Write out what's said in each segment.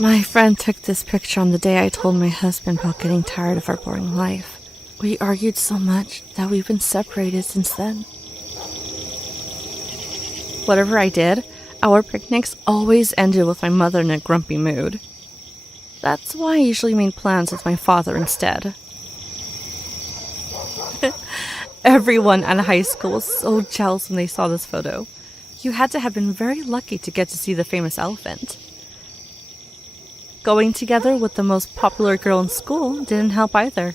My friend took this picture on the day I told my husband about getting tired of our boring life. We argued so much that we've been separated since then. Whatever I did, our picnics always ended with my mother in a grumpy mood. That's why I usually made plans with my father instead. Everyone at high school was so jealous when they saw this photo. You had to have been very lucky to get to see the famous elephant. Going together with the most popular girl in school didn't help either.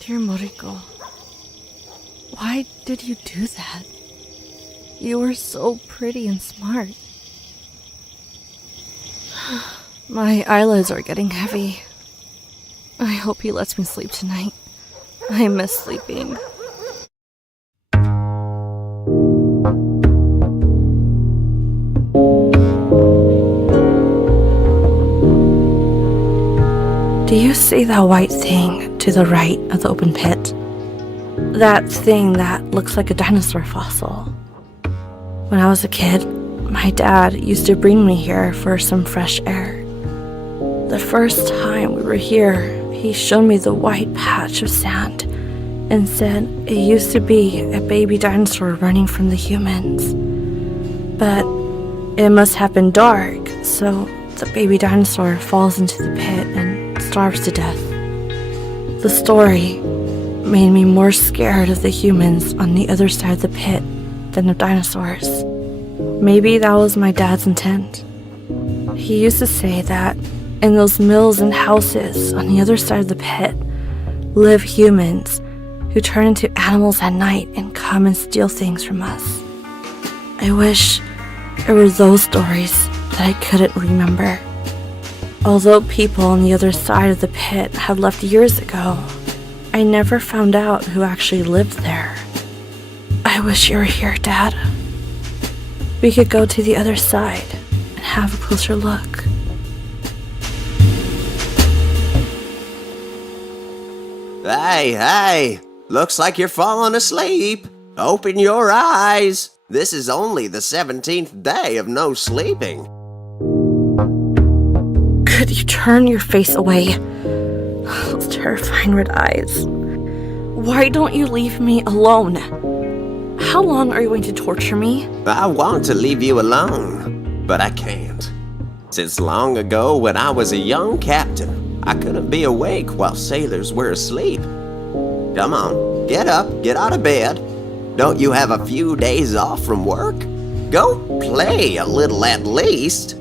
Dear Moriko, why did you do that? You were so pretty and smart. My eyelids are getting heavy. I hope he lets me sleep tonight. I miss sleeping. Do you see that white thing to the right of the open pit? That thing that looks like a dinosaur fossil. When I was a kid, my dad used to bring me here for some fresh air. The first time we were here, he showed me the white patch of sand and said it used to be a baby dinosaur running from the humans. But it must have been dark, so the baby dinosaur falls into the pit and starves to death. The story made me more scared of the humans on the other side of the pit than of dinosaurs. Maybe that was my dad's intent. He used to say that in those mills and houses on the other side of the pit live humans who turn into animals at night and come and steal things from us. I wish it were those stories that I couldn't remember. Although people on the other side of the pit had left years ago, I never found out who actually lived there. I wish you were here, Dad. We could go to the other side and have a closer look. Hey, looks like you're falling asleep. Open your eyes. This is only the 17th day of no sleeping. Could you turn your face away? Those terrifying red eyes. Why don't you leave me alone? How long are you going to torture me? I want to leave you alone, but I can't. Since long ago when I was a young captain, I couldn't be awake while sailors were asleep. Come on, get up, get out of bed. Don't you have a few days off from work? Go play a little at least.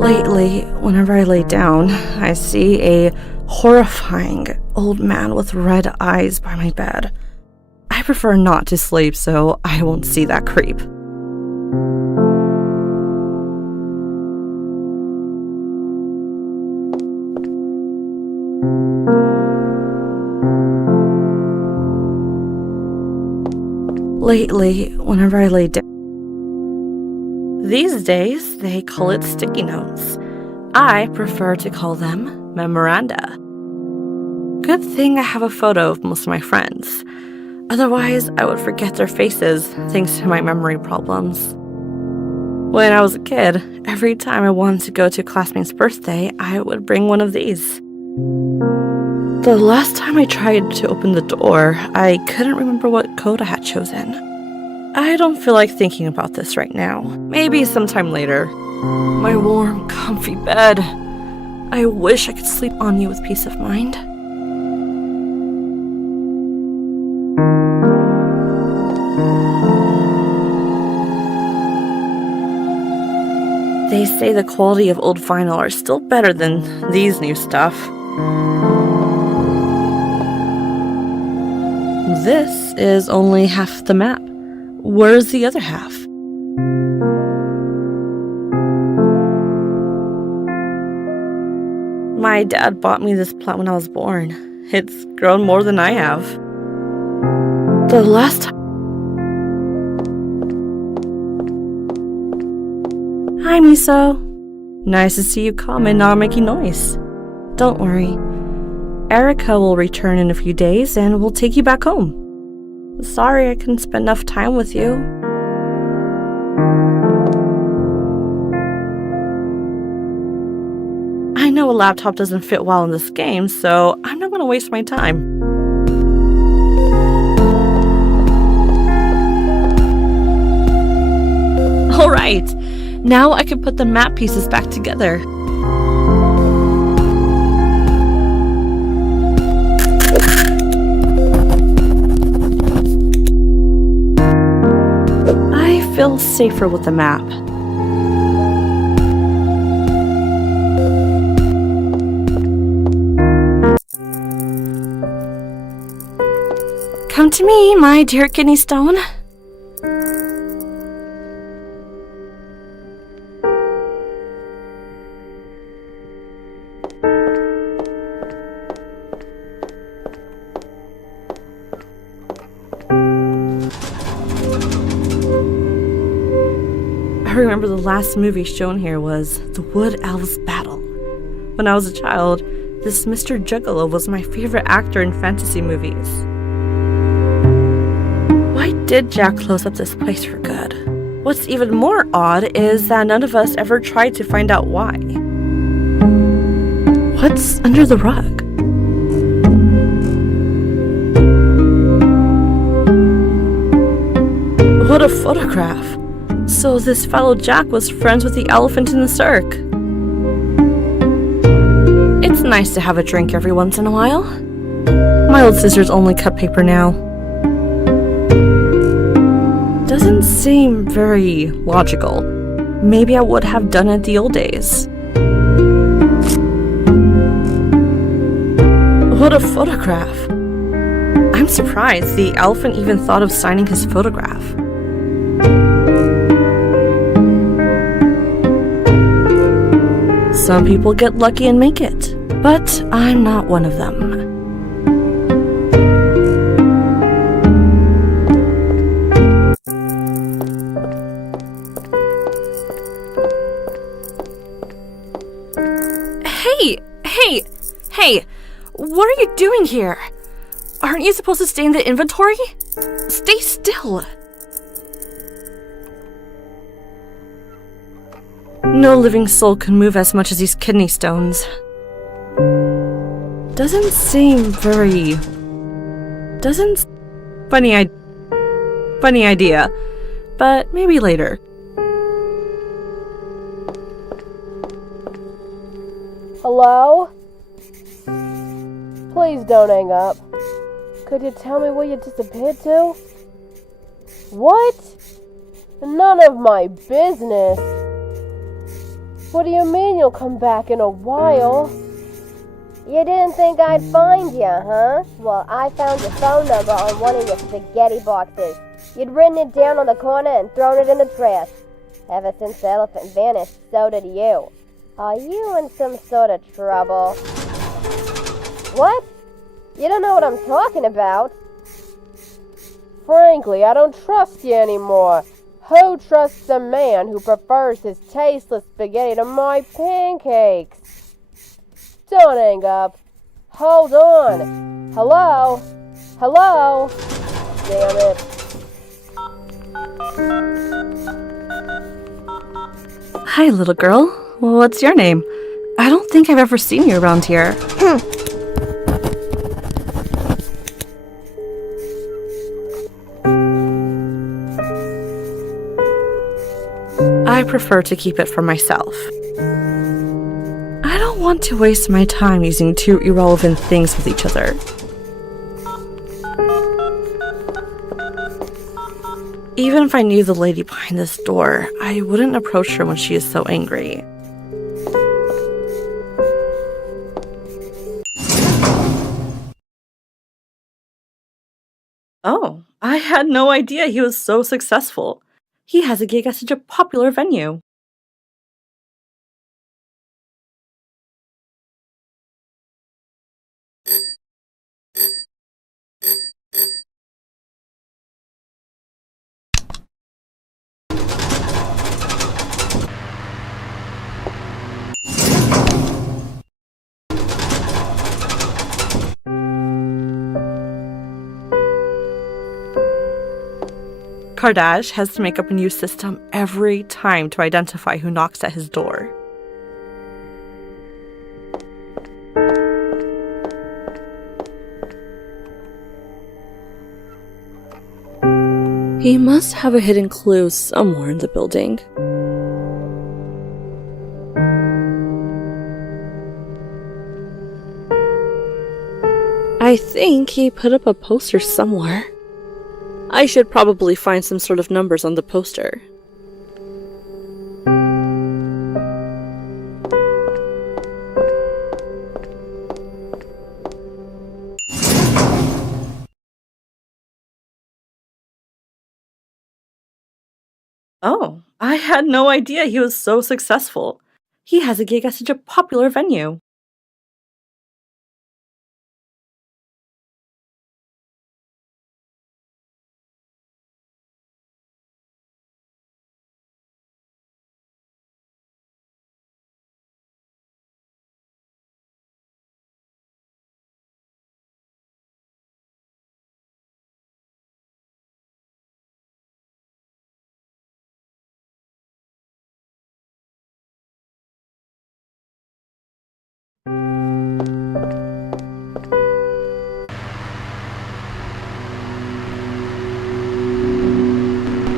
Lately, whenever I lay down, I see a horrifying old man with red eyes by my bed. I prefer not to sleep so I won't see that creep. lately whenever I lay down. These days, they call it sticky notes. I prefer to call them Memoranda. Good thing I have a photo of most of my friends. Otherwise, I would forget their faces thanks to my memory problems. When I was a kid, every time I wanted to go to a classmate's birthday, I would bring one of these. The last time I tried to open the door, I couldn't remember what code I had chosen. I don't feel like thinking about this right now. Maybe sometime later. My warm, comfy bed. I wish I could sleep on you with peace of mind. They say the quality of old vinyl are still better than these new stuff. This is only half the map. Where's the other half? My dad bought me this plant when I was born. It's grown more than I have. The last time... Hi, Miso. Nice to see you come and not making noise. Don't worry. Erica will return in a few days and we'll take you back home. Sorry I couldn't spend enough time with you. I know a laptop doesn't fit well in this game, so I'm not going to waste my time. Alright, now I can put the map pieces back together. I feel safer with the map. Come to me, my dear kidney stone. I remember the last movie shown here was The Wood Elves Battle. When I was a child, this Mr. Juggalo was my favorite actor in fantasy movies. Why did Jack close up this place for good? What's even more odd is that none of us ever tried to find out why. What's under the rug? What a photograph! So this fellow Jack was friends with the elephant in the cirque. It's nice to have a drink every once in a while. My old scissors only cut paper now. Doesn't seem very logical. Maybe I would have done it the old days. What a photograph! I'm surprised the elephant even thought of signing his photograph. Some people get lucky and make it, but I'm not one of them. Hey! What are you doing here? Aren't you supposed to stay in the inventory? Stay still! No living soul can move as much as these kidney stones. Doesn't seem very... Funny idea. But maybe later. Hello? Please don't hang up. Could you tell me where you disappeared to? What? None of my business. What do you mean you'll come back in a while? You didn't think I'd find you, huh? Well, I found your phone number on one of your spaghetti boxes. You'd written it down on the corner and thrown it in the trash. Ever since the elephant vanished, so did you. Are you in some sort of trouble? What? You don't know what I'm talking about? Frankly, I don't trust you anymore. Who trusts a man who prefers his tasteless spaghetti to my pancakes? Don't hang up. Hold on. Hello? Hello? Damn it. Hi, little girl. What's your name? I don't think I've ever seen you around here. I prefer to keep it for myself. I don't want to waste my time using two irrelevant things with each other. Even if I knew the lady behind this door, I wouldn't approach her when she is so angry. Oh, I had no idea he was so successful. He has a gig at such a popular venue. Kardash has to make up a new system every time to identify who knocks at his door. He must have a hidden clue somewhere in the building. I think he put up a poster somewhere. I should probably find some sort of numbers on the poster. Oh, I had no idea he was so successful. He has a gig at such a popular venue.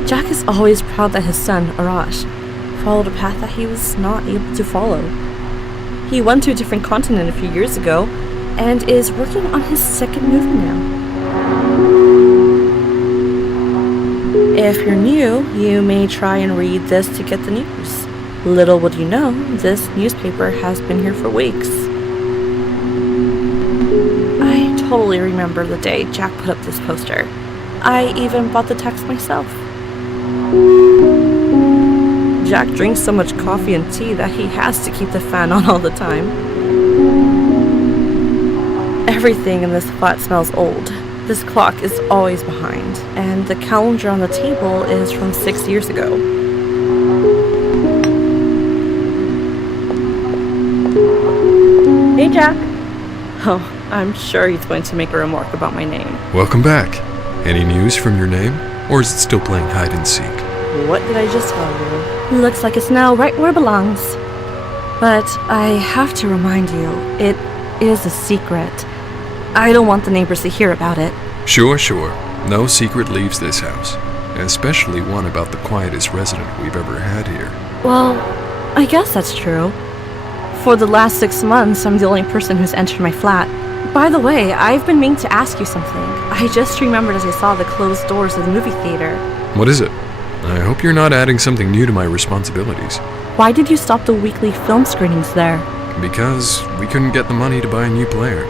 Jack is always proud that his son, Arash, followed a path that he was not able to follow. He went to a different continent a few years ago and is working on his second movie now. If you're new, you may try and read this to get the news. Little would you know, this newspaper has been here for weeks. I totally remember the day Jack put up this poster. I even bought the text myself. Jack drinks so much coffee and tea that he has to keep the fan on all the time. Everything in this flat smells old. This clock is always behind, and the calendar on the table is from 6 years ago. Hey, Jack. Oh, I'm sure he's going to make a remark about my name. Welcome back. Any news from your name? Or is it still playing hide and seek? What did I just tell you? Looks like it's now right where it belongs. But I have to remind you, it is a secret. I don't want the neighbors to hear about it. Sure. No secret leaves this house. Especially one about the quietest resident we've ever had here. Well, I guess that's true. For the last 6 months, I'm the only person who's entered my flat. By the way, I've been meaning to ask you something. I just remembered as I saw the closed doors of the movie theater. What is it? I hope you're not adding something new to my responsibilities. Why did you stop the weekly film screenings there? Because we couldn't get the money to buy a new player.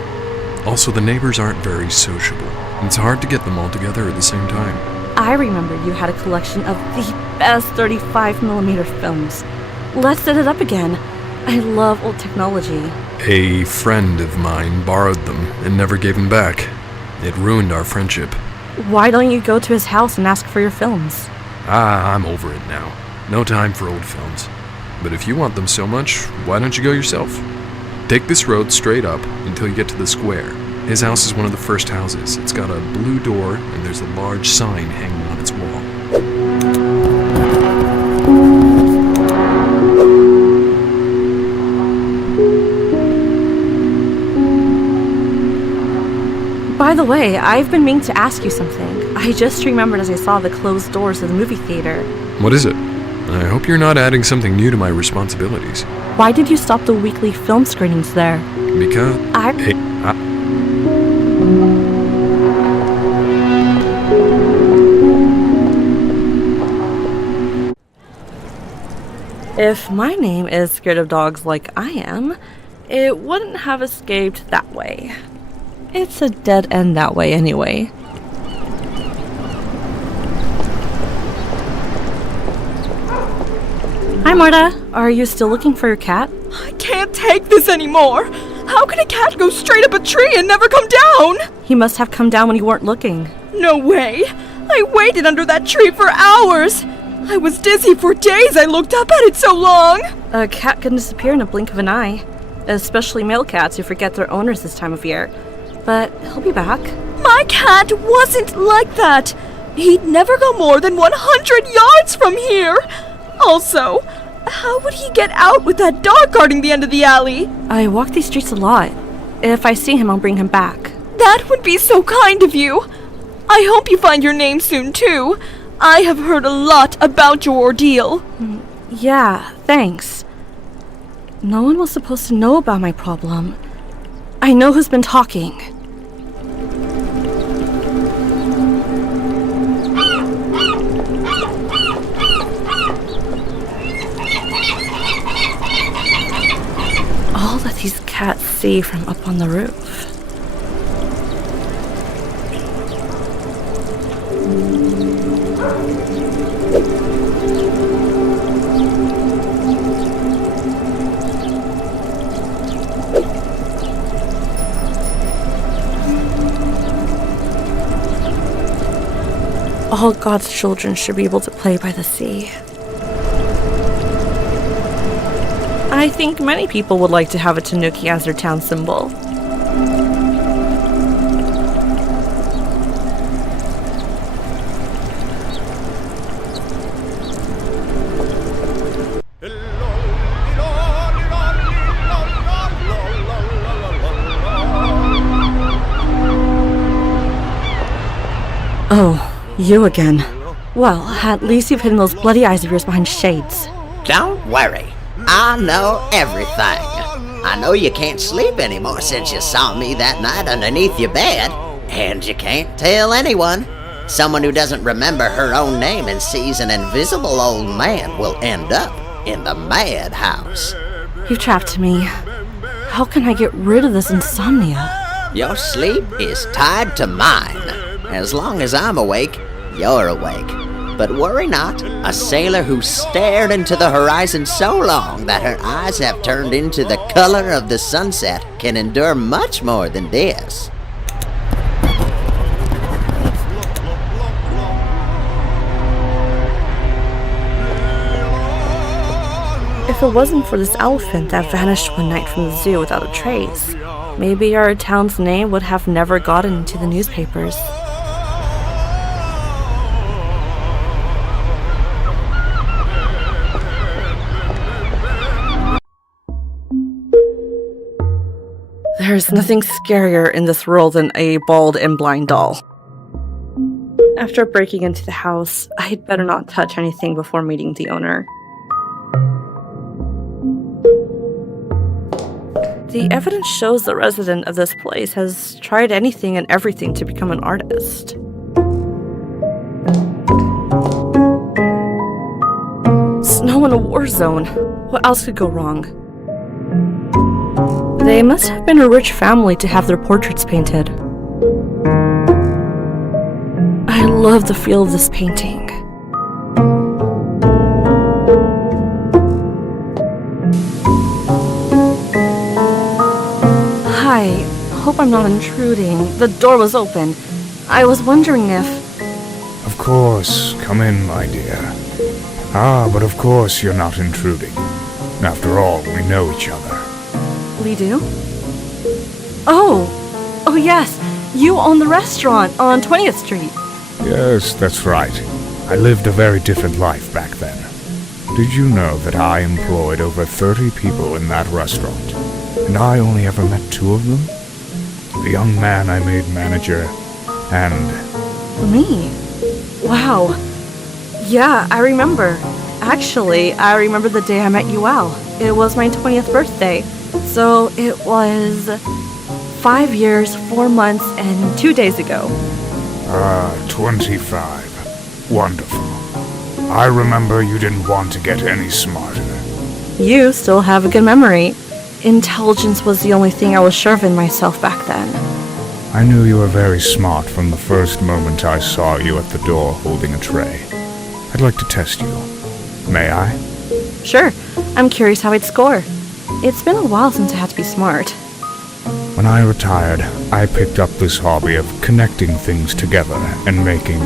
Also, the neighbors aren't very sociable. It's hard to get them all together at the same time. I remember you had a collection of the best 35mm films. Let's set it up again. I love old technology. A friend of mine borrowed them and never gave them back. It ruined our friendship. Why don't you go to his house and ask for your films? I'm over it now. No time for old films. But if you want them so much, why don't you go yourself? Take this road straight up until you get to the square. His house is one of the first houses. It's got a blue door and there's a large sign hanging on its wall. By the way, I've been meaning to ask you something. I just remembered as I saw the closed doors of the movie theater. What is it? I hope you're not adding something new to my responsibilities. Why did you stop the weekly film screenings there? Because... If my name is scared of dogs like I am, it wouldn't have escaped that way. It's a dead end that way anyway. Hi Marta, are you still looking for your cat? I can't take this anymore! How can a cat go straight up a tree and never come down? He must have come down when you weren't looking. No way! I waited under that tree for hours! I was dizzy for days, I looked up at it so long! A cat can disappear in a blink of an eye, especially male cats who forget their owners this time of year. But he'll be back. My cat wasn't like that! He'd never go more than 100 yards from here! Also, how would he get out with that dog guarding the end of the alley? I walk these streets a lot. If I see him, I'll bring him back. That would be so kind of you! I hope you find your name soon, too. I have heard a lot about your ordeal. Yeah, thanks. No one was supposed to know about my problem. I know who's been talking. All that these cats see from up on the roof. All God's children should be able to play by the sea. I think many people would like to have a tanuki as their town symbol. Oh, you again. Well, at least you've hidden those bloody eyes of yours behind shades. Don't worry. I know everything. I know you can't sleep anymore since you saw me that night underneath your bed, and you can't tell anyone. Someone who doesn't remember her own name and sees an invisible old man will end up in the madhouse. You've trapped me. How can I get rid of this insomnia? Your sleep is tied to mine. As long as I'm awake, you're awake. But worry not, a sailor who stared into the horizon so long that her eyes have turned into the color of the sunset can endure much more than this. If it wasn't for this elephant that vanished one night from the zoo without a trace, maybe our town's name would have never gotten into the newspapers. There's nothing scarier in this world than a bald and blind doll. After breaking into the house, I'd better not touch anything before meeting the owner. The evidence shows the resident of this place has tried anything and everything to become an artist. Snow in a war zone. What else could go wrong? They must have been a rich family to have their portraits painted. I love the feel of this painting. Hi, hope I'm not intruding. The door was open. I was wondering if... Of course, come in, my dear. Ah, but of course you're not intruding. After all, we know each other. We do? Oh! Oh yes! You own the restaurant on 20th Street. Yes, that's right. I lived a very different life back then. Did you know that I employed over 30 people in that restaurant, and I only ever met 2 of them? The young man I made manager, and... Me? Wow. Yeah, I remember. Actually, I remember the day I met you well. It was my 20th birthday. So it was 5 years, 4 months, and 2 days ago. 25. Wonderful. I remember you didn't want to get any smarter. You still have a good memory. Intelligence was the only thing I was sure of in myself back then. I knew you were very smart from the first moment I saw you at the door holding a tray. I'd like to test you. May I? Sure. I'm curious how I'd score. It's been a while since I had to be smart. When I retired, I picked up this hobby of connecting things together and making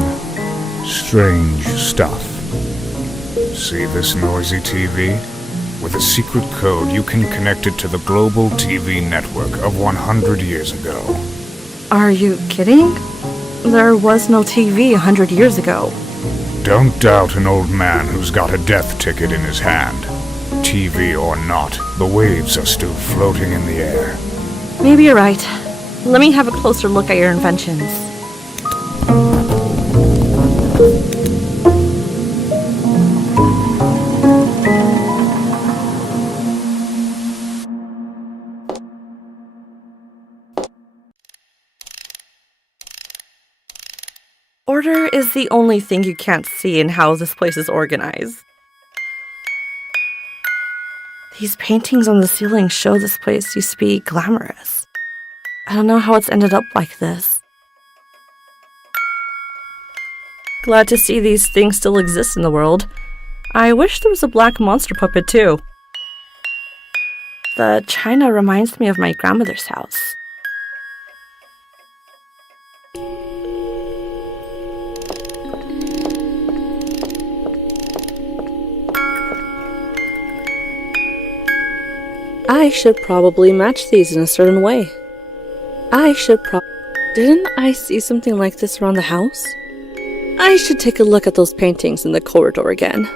strange stuff. See this noisy TV? With a secret code, you can connect it to the global TV network of 100 years ago. Are you kidding? There was no TV 100 years ago. Don't doubt an old man who's got a death ticket in his hand. TV or not, the waves are still floating in the air. Maybe you're right. Let me have a closer look at your inventions. Order is the only thing you can't see in how this place is organized. These paintings on the ceiling show this place used to be glamorous. I don't know how it's ended up like this. Glad to see these things still exist in the world. I wish there was a black monster puppet too. The china reminds me of my grandmother's house. I should probably match these in a certain way. Didn't I see something like this around the house? I should take a look at those paintings in the corridor again.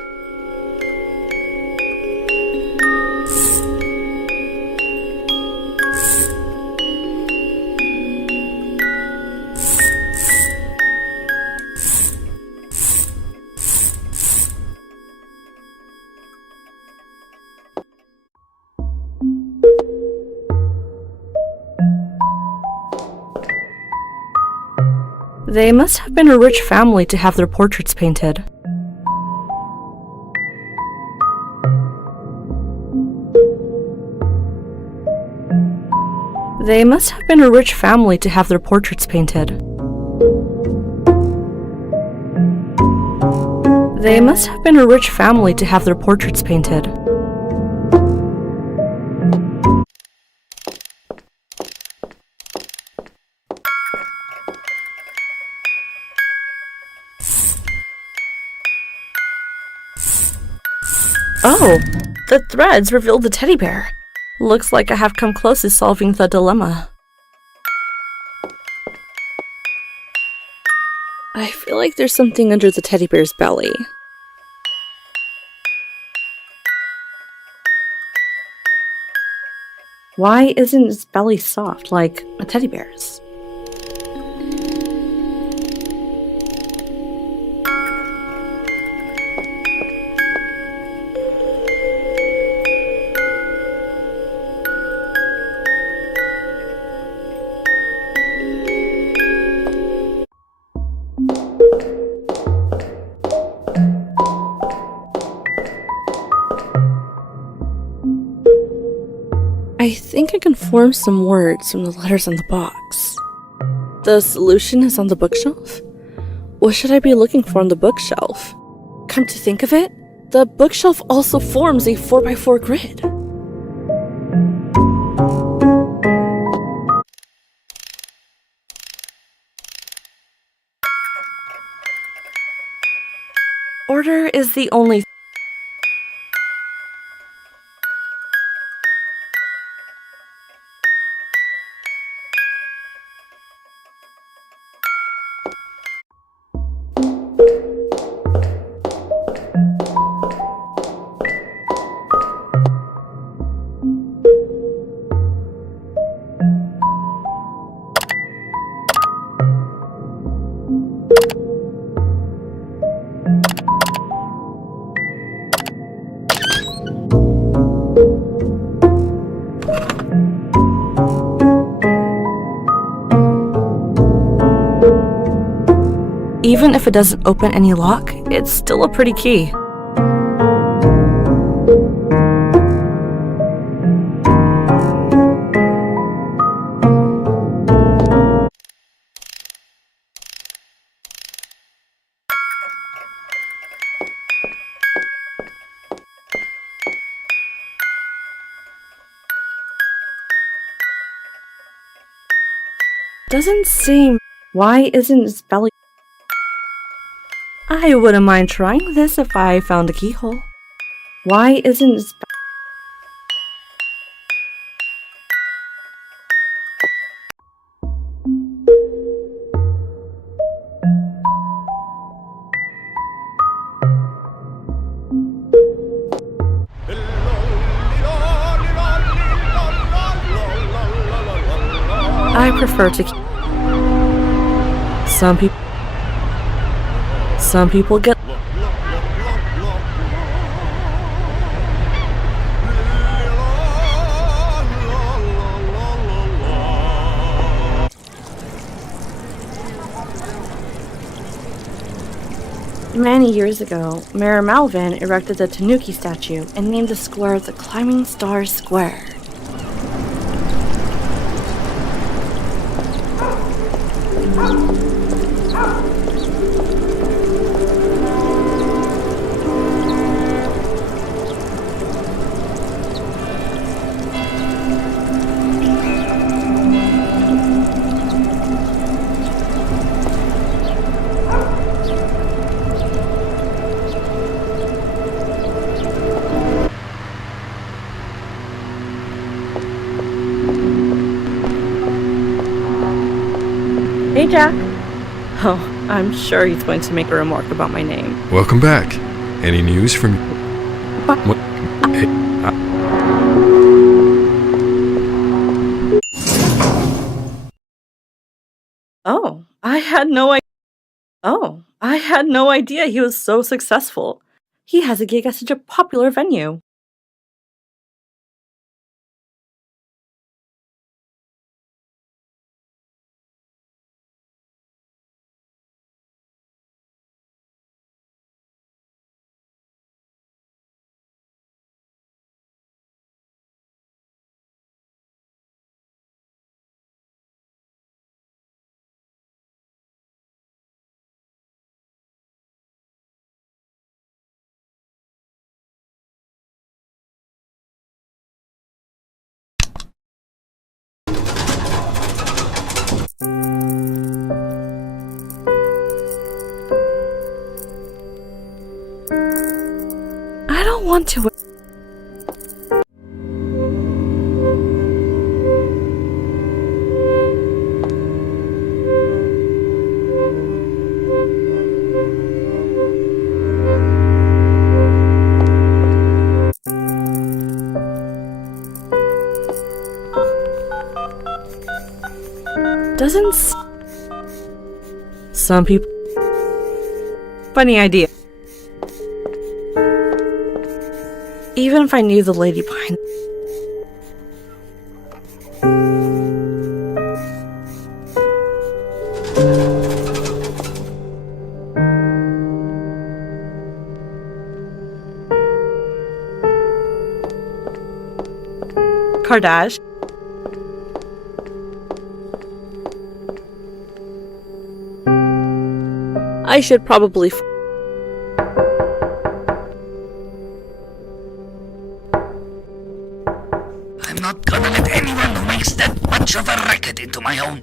They must have been a rich family to have their portraits painted. They must have been a rich family to have their portraits painted. They must have been a rich family to have their portraits painted. Oh, the threads revealed the teddy bear. Looks like I have come close to solving the dilemma. I feel like there's something under the teddy bear's belly. Why isn't its belly soft like a teddy bear's? I think I can form some words from the letters on the box. The solution is on the bookshelf? What should I be looking for on the bookshelf? Come to think of it, the bookshelf also forms a 4x4 grid. Order is the only Even if it doesn't open any lock, it's still a pretty key. Doesn't seem... Why isn't its belly... I wouldn't mind trying this if I found a keyhole. Why isn't its... I prefer to... Some people get... Many years ago, Mayor Malvin erected the Tanuki statue and named the square the Climbing Star Square. Hey, Jack. Oh, I'm sure he's going to make a remark about my name. Welcome back. Any news from... What? Hey, Oh, I had no idea he was so successful. He has a gig at such a popular venue. I don't want to... Doesn't... Some people... Funny idea. Even if I knew the lady behind... Kardashian. I should probably... I'm not gonna let anyone who makes that much of a racket into my own.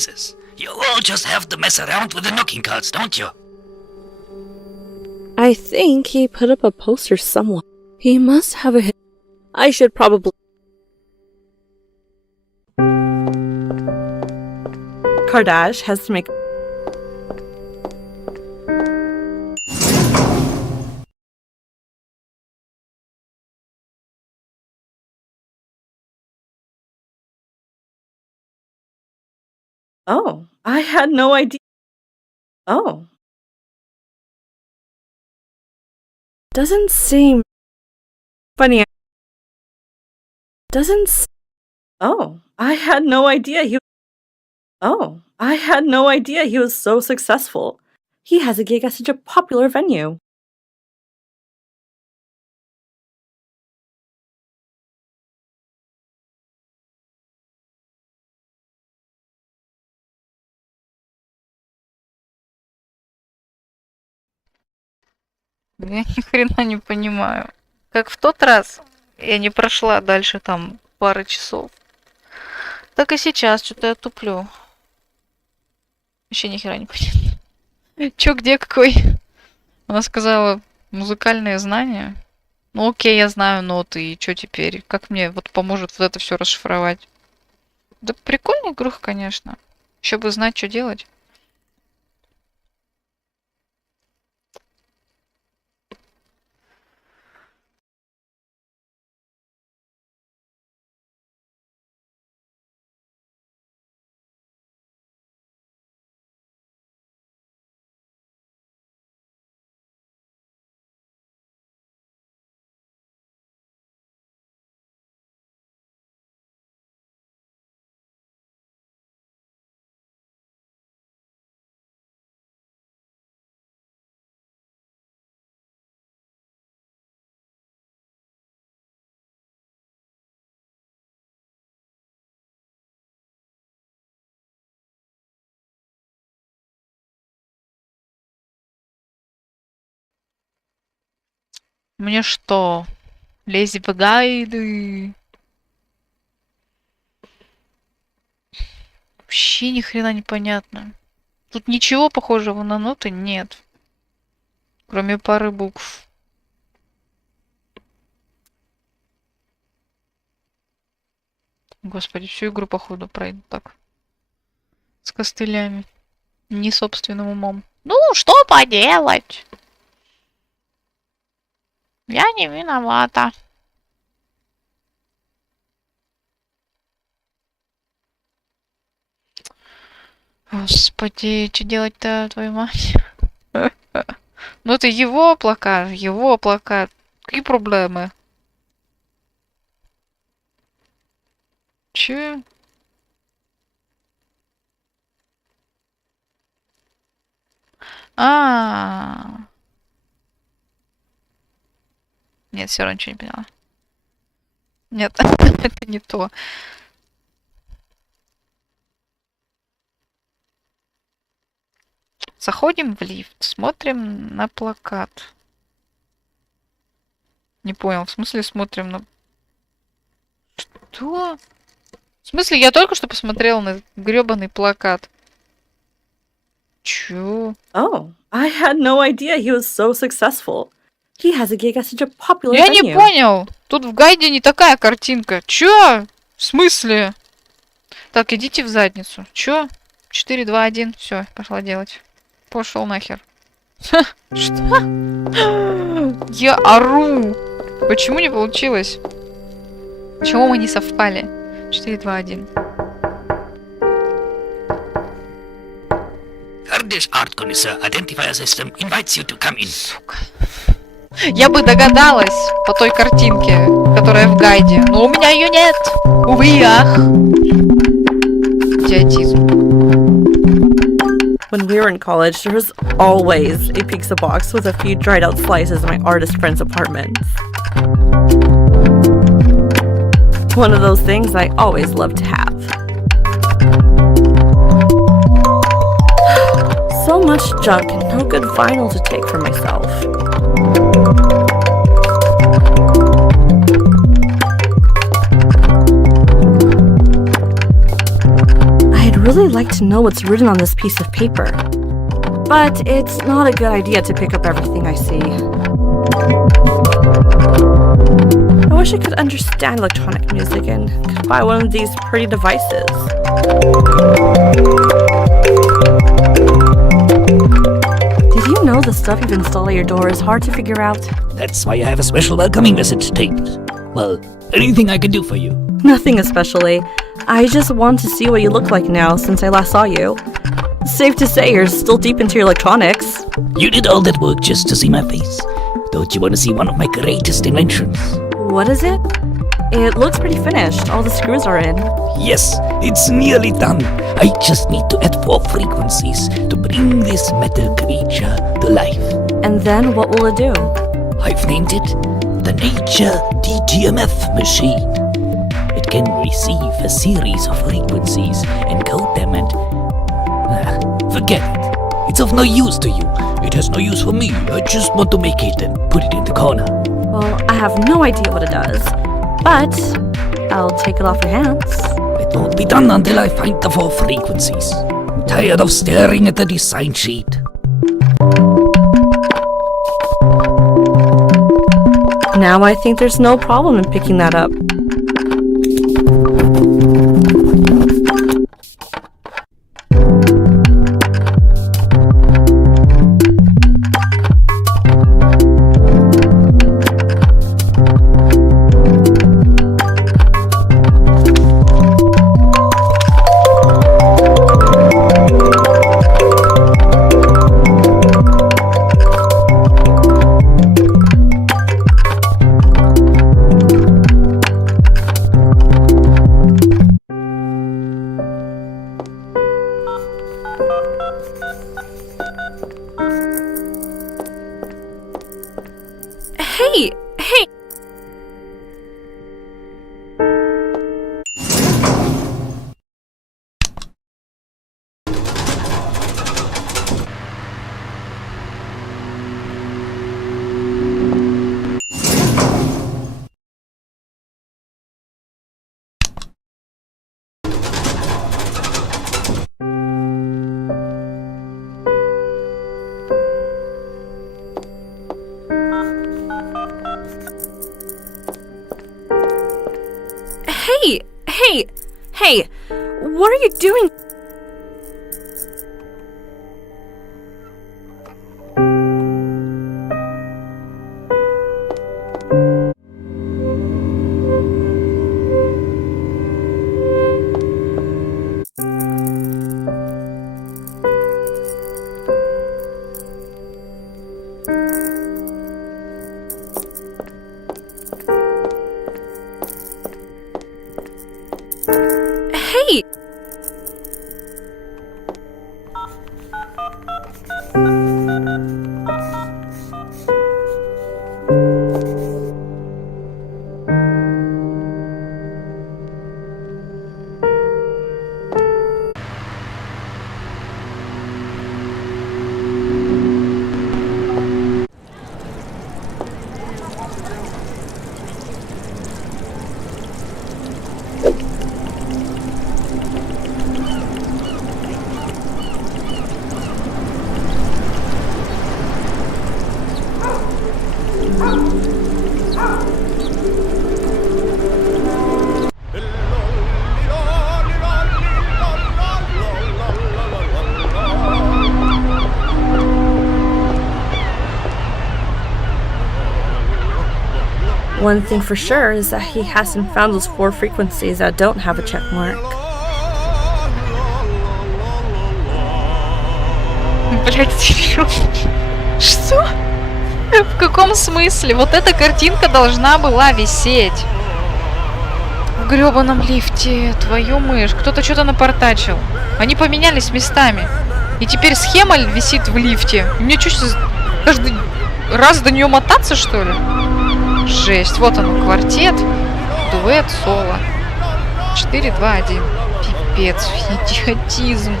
Jesus. You all just have to mess around with the knocking cards, don't you? I think he put up a poster somewhere. He must have a hit. I should probably... Kardashian has to make... Oh, I had no idea. Oh. Doesn't seem funny. Oh, I had no idea he was so successful. He has a gig at such a popular venue. Я ни хрена не понимаю. Как в тот раз я не прошла дальше там пары часов. Так и сейчас что-то я туплю. Вообще ни хера не понятно. Чё, где, какой? Она сказала, музыкальные знания. Ну окей, я знаю ноты, и чё теперь? Как мне вот поможет вот это все расшифровать? Да прикольный играх, конечно. Еще бы знать, что делать. Мне что? Лезть в гайды? Вообще ни хрена непонятно. Тут ничего похожего на ноты нет. Кроме пары букв. Господи, всю игру, походу, пройду так. С костылями. Не собственным умом. Ну, что поделать? Я не виновата. Господи, что делать-то, твою мать? Ну это его плакат, его плакат. Какие проблемы? Че? Нет, все равно ничего не поняла. Нет, это не то. Заходим в лифт, смотрим на плакат. Не понял, в смысле смотрим на... Что? В смысле, я только что посмотрела на грёбаный плакат. Чё? Oh, I had no idea he was so successful. He has a gig at such a popular Я venue. не понял. Тут в гайде не такая картинка. Чё? В смысле? Так, идите в задницу. Чё? 4, 2, 1. Все, пошла делать. Пошел нахер. Что? Я ору. Почему не получилось? Почему мы не совпали? 4, 2, 1. This art connoisseur identifier system invites you to come in. Сука. Я бы догадалась по той картинке, которая в гайде. Но у меня ее нет. Увы, ах. Идиотизм. When we were in college, there was always a pizza box with a few dried out slices in my artist friend's apartment. One of those things I always loved to have. So much junk and no good vinyl to take for myself. really like to know what's written on this piece of paper. But it's not a good idea to pick up everything I see. I wish I could understand electronic music and could buy one of these pretty devices. Did you know the stuff you've installed at your door is hard to figure out? That's why I have a special welcoming message taped. Well, anything I can do for you? Nothing especially. I just want to see what you look like now since I last saw you. Safe to say you're still deep into your electronics. You did all that work just to see my face. Don't you want to see one of my greatest inventions? What is it? It looks pretty finished. All the screws are in. Yes, it's nearly done. I just need to add 4 frequencies to bring this metal creature to life. And then what will it do? I've named it the Nature DTMF machine. It can receive a series of frequencies, encode them and... forget it. It's of no use to you. It has no use for me. I just want to make it and put it in the corner. Well, I have no idea what it does, but I'll take it off your hands. It won't be done until I find the 4 frequencies. I'm tired of staring at the design sheet. Now I think there's no problem in picking that up. Hey! Hey! What are you doing? Hey! One thing for sure is that he hasn't found those 4 frequencies that don't have a check mark. Блять, серьезно? Что? В каком смысле? Вот эта картинка должна была висеть в грёбаном лифте. Твою мышь. Кто-то что-то напортачил. Они поменялись местами. И теперь схема висит в лифте. И мне что, каждый раз до нее мотаться, что ли? Жесть. Вот он, квартет, дуэт, соло. 4, 2, 1. Пипец, идиотизм.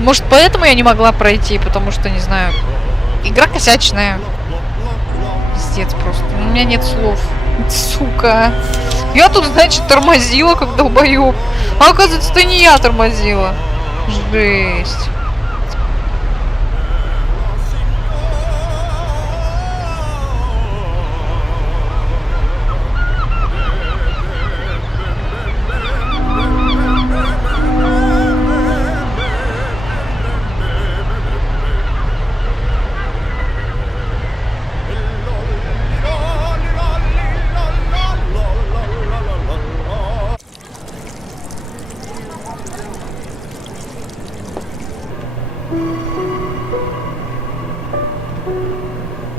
Может, поэтому я не могла пройти, потому что, не знаю, игра косячная. Пиздец просто. У меня нет слов. Сука. Я тут, значит, тормозила, как долбоёб. А оказывается, это не я тормозила. Жесть.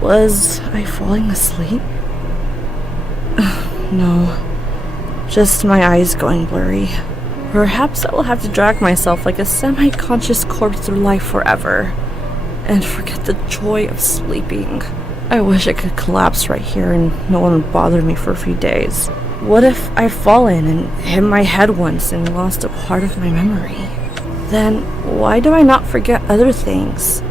Was I falling asleep? No. Just my eyes going blurry. Perhaps I will have to drag myself like a semi-conscious corpse through life forever and forget the joy of sleeping. I wish I could collapse right here and no one would bother me for a few days. What if I've fallen and hit my head once and lost a part of my memory? Then why do I not forget other things?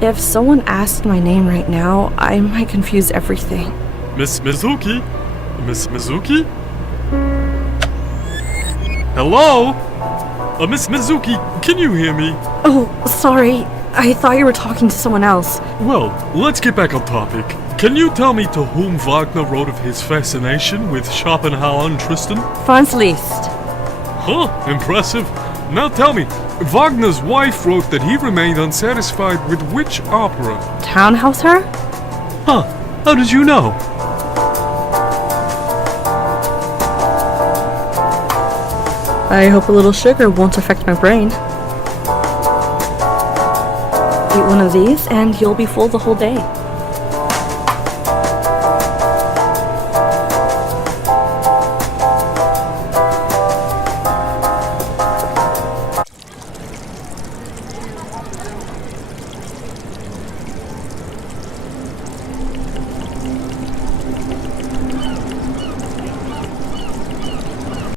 If someone asked my name right now, I might confuse everything. Miss Mizuki? Miss Mizuki? Hello? Miss Mizuki, can you hear me? Oh, sorry. I thought you were talking to someone else. Well, let's get back on topic. Can you tell me to whom Wagner wrote of his fascination with Schopenhauer and Tristan? Franz Liszt. Huh, impressive. Now tell me, Wagner's wife wrote that he remained unsatisfied with which opera? Tannhäuser? Huh, how did you know? I hope a little sugar won't affect my brain. Eat one of these and you'll be full the whole day.